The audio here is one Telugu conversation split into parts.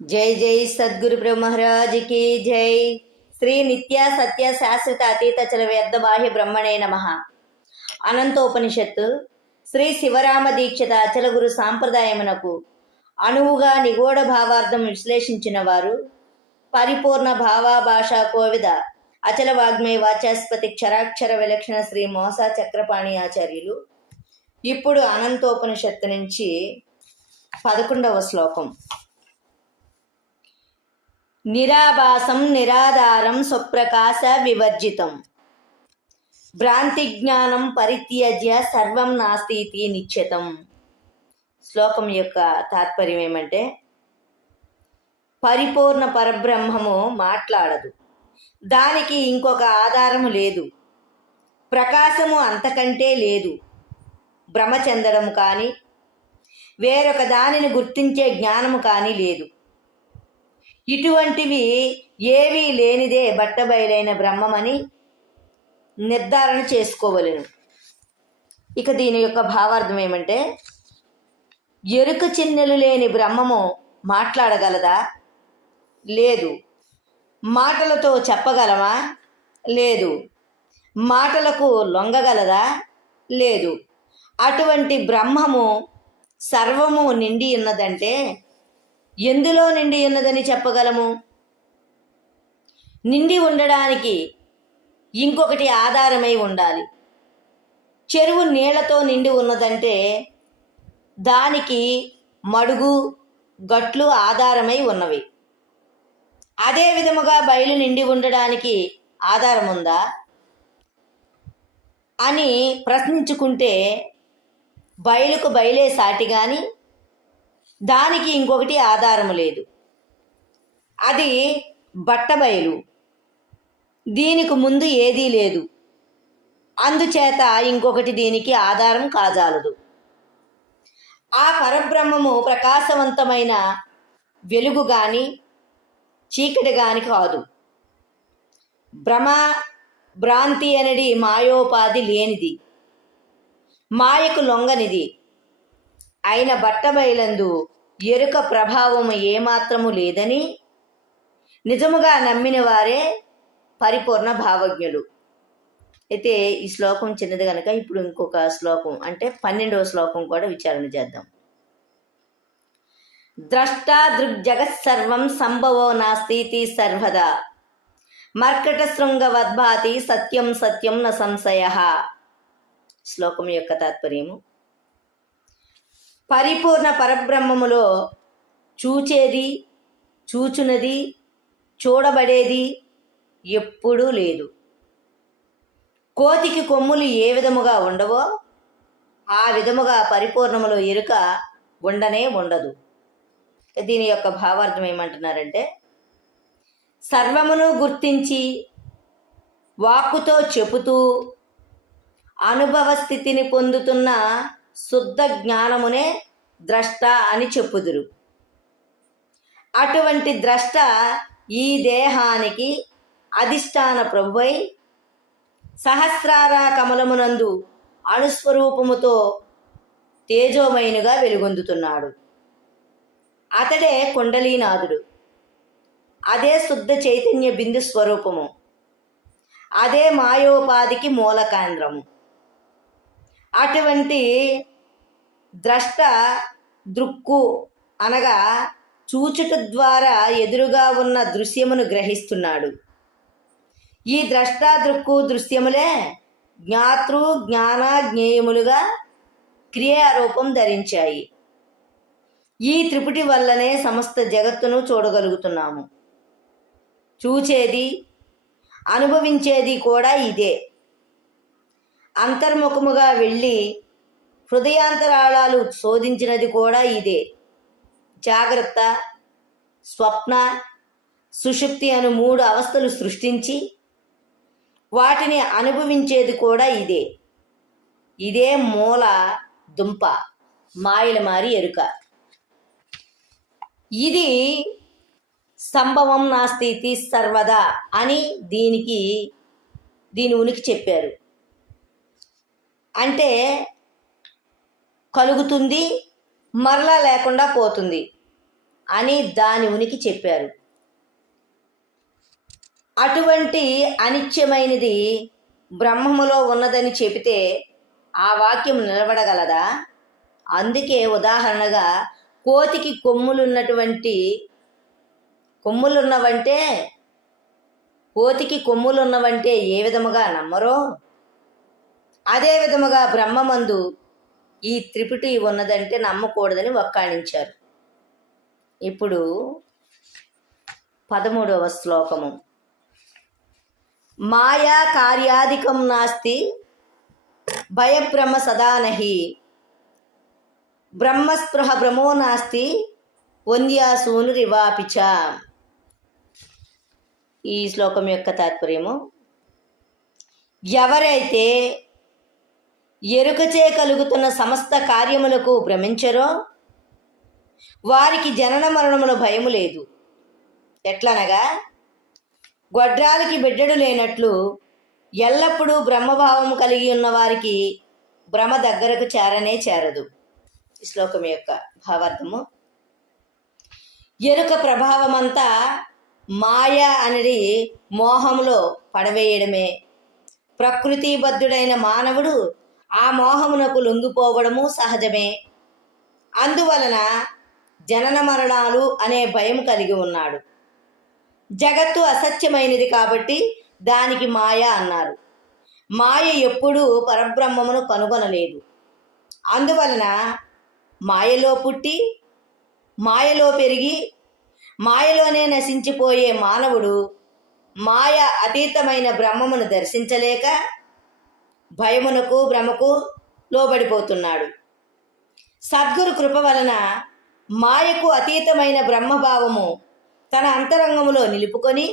जय जय सद्गुरु प्रभु महाराज की जय। श्री नित्य सत्य शाश्वत अतीत चल व्यर्थ बाह्य ब्रह्मणे नमः। అనంతోపనిషత్తు శ్రీ శివరామ దీక్షిత అచల గురు సాంప్రదాయమునకు అణువుగా నిగూఢ భావార్థం విశ్లేషించిన వారు పరిపూర్ణ భాషా కోవిద అచల వాగ్మయ వాచాస్పతి క్షరాక్షర విలక్షణ శ్రీ మోసా చక్రపాణి ఆచార్యులు. ఇప్పుడు అనంతోపనిషత్తు నుంచి 11వ శ్లోకం. నిరాభాసం నిరాధారం స్వప్రకాశ వివర్జితం భ్రాంతి జ్ఞానం పరిత్యజ్య సర్వం నాస్తి నిశ్చితం. శ్లోకం యొక్క తాత్పర్యం ఏమంటే, పరిపూర్ణ పరబ్రహ్మము మాట్లాడదు, దానికి ఇంకొక ఆధారము లేదు, ప్రకాశము అంతకంటే లేదు, భ్రమ చెందడం కానీ వేరొక దానిని గుర్తించే జ్ఞానము కానీ లేదు. ఇటువంటివి ఏవీ లేనిదే బట్టబయలైన బ్రహ్మమని నిర్ధారణ చేసుకోవలెను. ఇక దీని యొక్క భావార్థం ఏమంటే, ఎరుక చిన్నెలు లేని బ్రహ్మము మాట్లాడగలదా? లేదు. మాటలతో చెప్పగలమా? లేదు. మాటలకు లొంగగలదా? లేదు. అటువంటి బ్రహ్మము సర్వము నిండి ఉన్నదంటే ఎందులో నిండి ఉన్నదని చెప్పగలము? నిండి ఉండడానికి ఇంకొకటి ఆధారమై ఉండాలి. చెరువు నీళ్లతో నిండి ఉన్నదంటే దానికి మడుగు గట్లు ఆధారమై ఉన్నవి. అదే విధముగా బయలు నిండి ఉండడానికి ఆధారం ఉందా అని ప్రశ్నించుకుంటే బయలుకు బయలే సాటి కానీ దానికి ఇంకొకటి ఆధారము లేదు. అది బట్టబయలు. దీనికి ముందు ఏదీ లేదు, అందుచేత ఇంకొకటి దీనికి ఆధారం కాజాలదు. ఆ పరబ్రహ్మము ప్రకాశవంతమైన వెలుగు గాని చీకటి గాని కాదు. భ్రమ భ్రాంతి అనేది మాయోపాధి లేనిది, మాయకు లొంగనిది అయిన బట్టబయలందు ఎరుక ప్రభావము ఏమాత్రము లేదని నిజముగా నమ్మిన వారే పరిపూర్ణ భావజ్ఞులు. అయితే ఈ శ్లోకం చిన్నది కనుక ఇప్పుడు ఇంకొక శ్లోకం అంటే 12వ శ్లోకం కూడా విచారణ చేద్దాం. ద్రష్టా దృగ్జగత్సర్వం సంభవో నాస్తి సర్వదా మర్కట శృంగవద్భాతి సత్యం సత్యం న సంశయః. శ్లోకం యొక్క తాత్పర్యము, పరిపూర్ణ పరబ్రహ్మములో చూచేది, చూచునది, చూడబడేది ఎప్పుడూ లేదు. కోతికి కొమ్ములు ఏ విధముగా ఉండవో ఆ విధముగా పరిపూర్ణములో ఎరుక ఉండనే ఉండదు. దీని యొక్క భావార్థం ఏమంటున్నారంటే, సర్వమును గుర్తించి వాక్కుతో చెబుతూ అనుభవ స్థితిని పొందుతున్న శుద్ధ జ్ఞానమునే ద్రష్ట అని చెప్పుదురు. అటువంటి ద్రష్ట ఈ దేహానికి అధిష్టాన ప్రభువై సహస్రార కమలమునందు అణుస్వరూపముతో తేజోమయునిగా వెలుగొందుతున్నాడు. అతడే కుండలీనాథుడు. అదే శుద్ధ చైతన్య బిందు స్వరూపము. అదే మాయోపాధికి మూల కేంద్రము. అటువంటి ద్రష్ట దృక్కు అనగా చూచుట ద్వారా ఎదురుగా ఉన్న దృశ్యమును గ్రహిస్తున్నాడు. ఈ ద్రష్ట దృక్కు దృశ్యములే జ్ఞాతృ జ్ఞాన జ్ఞేయములుగా క్రియారూపం ధరించాయి. ఈ త్రిపుటి వల్లనే సమస్త జగత్తును చూడగలుగుతున్నాము. చూచేది, అనుభవించేది కూడా ఇదే. అంతర్ముఖముగా వెళ్ళి హృదయాంతరాళాలు శోధించినది కూడా ఇదే. జాగ్రత్త, స్వప్న, సుషుప్తి అను 3 అవస్థలు సృష్టించి వాటిని అనుభవించేది కూడా ఇదే. ఇదే మూల దుంప, మాయల మారి ఎరుక. ఇది సంభవం నాస్తి సర్వదా అని దీని ఉనికి చెప్పారు. అంటే కలుగుతుంది, మరలా లేకుండా పోతుంది. అని దాని ఉనికి చెప్పారు. అటువంటి అనిత్యమైనది బ్రహ్మములో ఉన్నదని చెబితే ఆ వాక్యం నిలబడగలదా? అందుకే ఉదాహరణగా కోతికి కొమ్ములున్నవంటే ఏ విధముగా నమ్మరో అదే విధముగా బ్రహ్మమందు ఈ త్రిపుటి ఉన్నదంటే నమ్మకూడదని వక్కాణించారు. ఇప్పుడు 13వ శ్లోకము. మాయా కార్యాదికం నాస్తి భయబ్రహ్మ సదానహి బ్రహ్మస్పృహ భ్రమో నాస్తి వంద్యాసూనురివాపిచ. ఈ శ్లోకం యొక్క తాత్పర్యము, ఎవరైతే ఎరుకచే కలుగుతున్న సమస్త కార్యములకు భ్రమించరో వారికి జనన మరణముల భయము లేదు. ఎట్లనగా గొడ్రాలికి బిడ్డడు లేనట్లు ఎల్లప్పుడూ బ్రహ్మభావము కలిగి ఉన్న వారికి భ్రమ దగ్గరకు చేరదు. ఈ శ్లోకం యొక్క భావార్థము, ఎరుక ప్రభావమంతా మాయ అనేది మోహములో పడవేయడమే. ప్రకృతిబద్ధుడైన మానవుడు ఆ మోహమునకు లొంగిపోవడము సహజమే. అందువలన జనన మరణాలు అనే భయం కలిగి ఉన్నాడు. జగత్తు అసత్యమైనది కాబట్టి దానికి మాయ అన్నారు. మాయ ఎప్పుడూ పరబ్రహ్మమును కనుగొనలేదు. అందువలన మాయలో పుట్టి మాయలో పెరిగి మాయలోనే నశించిపోయే మానవుడు మాయ అతీతమైన బ్రహ్మమును దర్శించలేక భయమునకు భ్రమకు లోబడిపోతున్నాడు. సద్గురు కృప వలన మాయకు అతీతమైన బ్రహ్మభావము తన అంతరంగములో నిలుపుకొని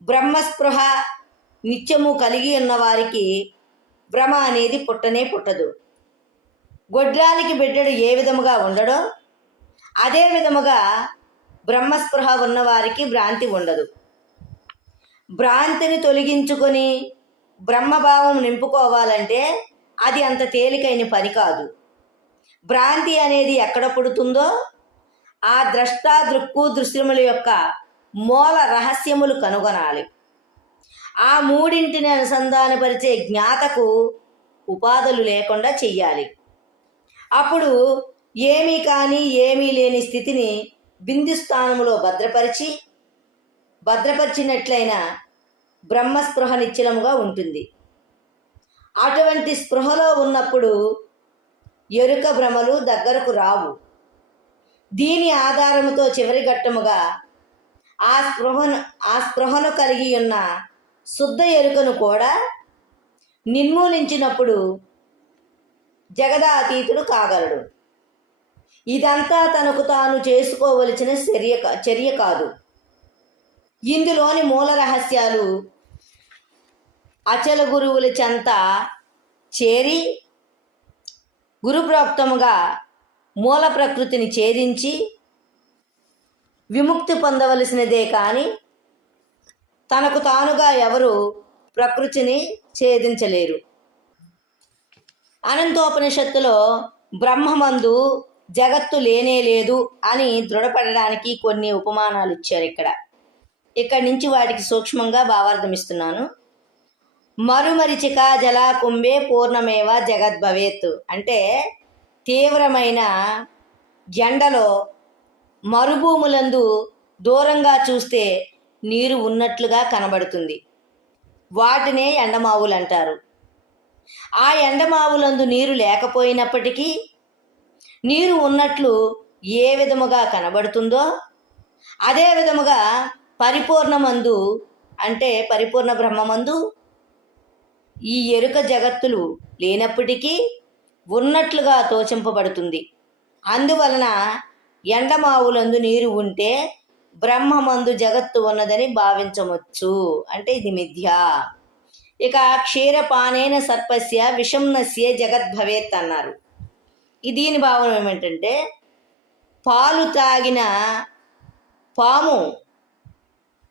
బ్రహ్మస్పృహ నిత్యము కలిగి ఉన్న వారికి భ్రమ అనేది పుట్టదు. గొడ్రాలికి బిడ్డడు ఏ విధముగా ఉండడో అదే విధముగా బ్రహ్మస్పృహ ఉన్నవారికి భ్రాంతి ఉండదు. భ్రాంతిని తొలగించుకొని బ్రహ్మభావం నింపుకోవాలంటే అది అంత తేలికైన పని కాదు. భ్రాంతి అనేది ఎక్కడ పుడుతుందో ఆ ద్రష్ట దృక్కు దృశ్యముల యొక్క మూల రహస్యములు కనుగొనాలి. ఆ మూడింటిని అనుసంధానపరిచే జ్ఞాతకు ఉపాధులు లేకుండా చెయ్యాలి. అప్పుడు ఏమీ కానీ ఏమీ లేని స్థితిని బిందుస్థానములో భద్రపరిచినట్లయిన బ్రహ్మస్పృహ నిశ్చలముగా ఉంటుంది. అటువంటి స్పృహలో ఉన్నప్పుడు ఎరుక భ్రమలు దగ్గరకు రావు. దీని ఆధారముతో చివరి ఘట్టముగా ఆ స్పృహను కలిగి ఉన్న శుద్ధ ఎరుకను కూడా నిర్మూలించినప్పుడు జగదాతీతుడు కాగలడు. ఇదంతా తనకు తాను చేసుకోవలసిన చర్య కాదు. ఇందులోని మూల రహస్యాలు అచల గురువుల చెంత చేరి గురుప్రోక్తముగా మూల ప్రకృతిని ఛేదించి విముక్తి పొందవలసినదే కానీ తనకు తానుగా ఎవరు ప్రకృతిని ఛేదించలేరు. అనంతోపనిషత్తులో బ్రహ్మమందు జగత్తు లేనే లేదు అని దృఢపడడానికి కొన్ని ఉపమానాలు ఇచ్చారు. ఇక్కడి నుంచి వాటికి సూక్ష్మంగా భావార్థం ఇస్తున్నాను. మరుమరిచిక జలాకుంభే పూర్ణమేవ జగద్భవేత్ అంటే తీవ్రమైన ఎండలో మరుభూములందు దూరంగా చూస్తే నీరు ఉన్నట్లుగా కనబడుతుంది. వాటినే ఎండమావులు అంటారు. ఆ ఎండమావులందు నీరు లేకపోయినప్పటికీ నీరు ఉన్నట్లు ఏ విధముగా కనబడుతుందో అదే విధముగా పరిపూర్ణమందు అంటే పరిపూర్ణ బ్రహ్మమందు ఈ ఎరుక జగత్తులు లేనప్పటికీ ఉన్నట్లుగా తోచింపబడుతుంది. అందువలన ఎండమావులందు నీరు ఉంటే బ్రహ్మమందు జగత్తు ఉన్నదని భావించవచ్చు. అంటే ఇది మిథ్య. ఇక క్షీరపానేన సర్పస్య విషం నస్యే జగద్భవేత్ అన్నారు. దీని భావన ఏమిటంటే పాలు తాగిన పాము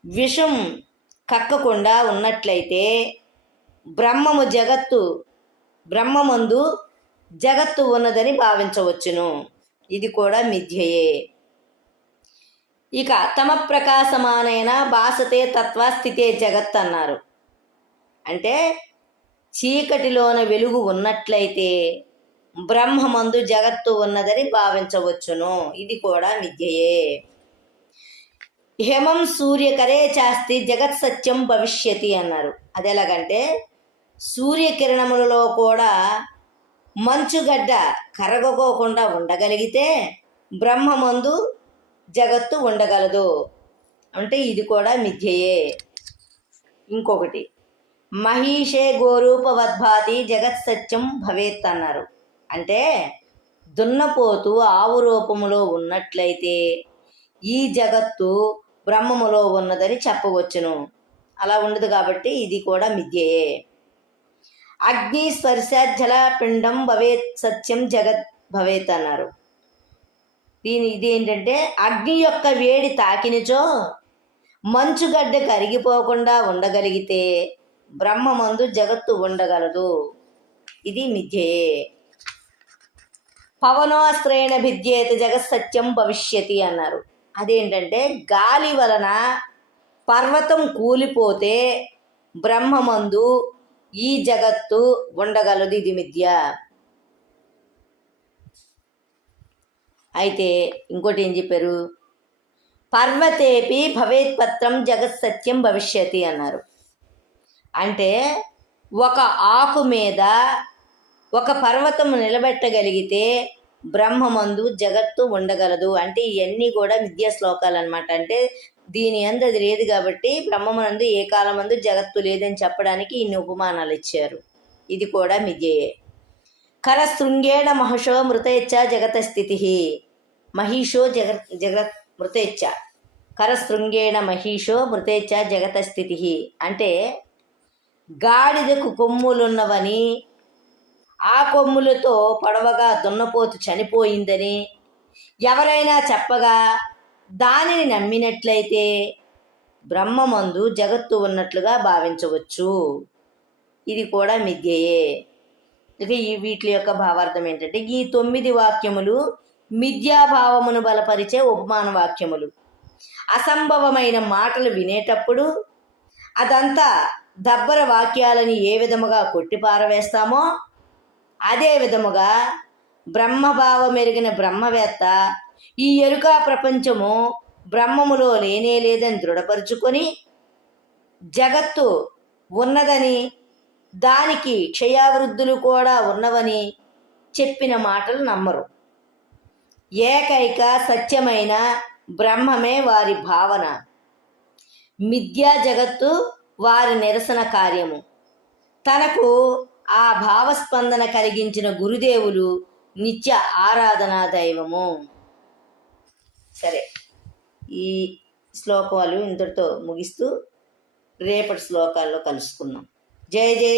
విషం కక్కకుండా ఉన్నట్లయితే బ్రహ్మమందు జగత్తు ఉన్నదని భావించవచ్చును. ఇది కూడా మిథ్యయే. ఇక తమ ప్రకాశమానైన భాసతే తత్వ స్థితే జగత్ అన్నారు. అంటే చీకటిలోన వెలుగు ఉన్నట్లయితే బ్రహ్మమందు జగత్తు ఉన్నదని భావించవచ్చును. ఇది కూడా మిథ్యయే. హేమం సూర్యకరే చాస్తి జగత్ సత్యం భవిష్యతి అన్నారు. అది ఎలాగంటే సూర్యకిరణములలో కూడా మంచుగడ్డ కరగకోకుండా ఉండగలిగితే బ్రహ్మమందు జగత్తు ఉండగలదు. అంటే ఇది కూడా మిథ్యయే. ఇంకొకటి మహిషే గోరూపవద్భాతి జగత్ సత్యం భవేత్ అన్నారు. అంటే దున్నపోతు ఆవు రూపములో ఉన్నట్లయితే ఈ జగత్తు బ్రహ్మములో ఉన్నదని చెప్పవచ్చును. అలా ఉండదు కాబట్టి ఇది కూడా మిథ్యయే. అగ్ని స్పర్శ జల పిండం భవేత్ సత్యం జగత్ భవేత్ అన్నారు. ఇది ఏంటంటే అగ్ని యొక్క వేడి తాకినిచో మంచుగడ్డ కరిగిపోకుండా ఉండగలిగితే బ్రహ్మమందు జగత్తు ఉండగలదు. ఇది మిథ్యయే. పవనోస్త్రేణ భిద్యేత జగత్ సత్యం భవిష్యతి అన్నారు. అదేంటంటే గాలి వలన పర్వతం కూలిపోతే బ్రహ్మమందు ఈ జగత్తు ఉండగలదు. ఇది మిథ్య. అయితే ఇంకోటి ఏం చెప్పారు, పర్వతేపి భవేత్పత్రం జగత్ సత్యం భవిష్యతి అన్నారు. అంటే ఒక ఆకు మీద ఒక పర్వతం నిలబెట్టగలిగితే బ్రహ్మమందు జగత్తు ఉండగలదు. అంటే ఇవన్నీ కూడా విద్యా శ్లోకాలు అనమాట. అంటే దీని అందు అది లేదు కాబట్టి బ్రహ్మమందు ఏ కాలమందు జగత్తు లేదని చెప్పడానికి ఇన్ని ఉపమానాలు ఇచ్చారు. ఇది కూడా మిథ్యయే. కరశృంగేణ మహర్షో మృతేచ్ఛ జగత స్థితి. మహిషో జగత్ మృతేచ్ఛ. కరశృంగేణ మహిషో మృతేచ్ఛ జగత స్థితి. అంటే గాడిదకు కొమ్ములున్నవని ఆ కొమ్ములతో పొడవగా దున్నపోతు చనిపోయిందని ఎవరైనా చెప్పగా దానిని నమ్మినట్లయితే బ్రహ్మమందు జగత్తు ఉన్నట్లుగా భావించవచ్చు. ఇది కూడా మిథ్యయే. ఇక వీటి యొక్క భావార్థం ఏంటంటే ఈ 9 వాక్యములు మిథ్యాభావమును బలపరిచే ఉపమాన వాక్యములు. అసంభవమైన మాటలు వినేటప్పుడు అదంతా దబ్బర వాక్యాలని ఏ విధముగా కొట్టిపారవేస్తామో అదే విధముగా బ్రహ్మభావం ఎరిగిన బ్రహ్మవేత్త ఈ ఎరుకా ప్రపంచము బ్రహ్మములో లేనే లేదని దృఢపరుచుకొని జగత్తు ఉన్నదని దానికి క్షయావృద్ధులు కూడా ఉన్నవని చెప్పిన మాటలు నమ్మరు. ఏకైక సత్యమైన బ్రహ్మమే వారి భావన. మిథ్యా జగత్తు వారి నిరసన కార్యము. తనకు ఆ భావస్పందన కలిగించిన గురుదేవులు నిత్య ఆరాధనా దైవము. సరే, ఈ శ్లోకాలు ఇంతటితో ముగిస్తూ రేపటి శ్లోకాల్లో కలుసుకున్నాం. జై జై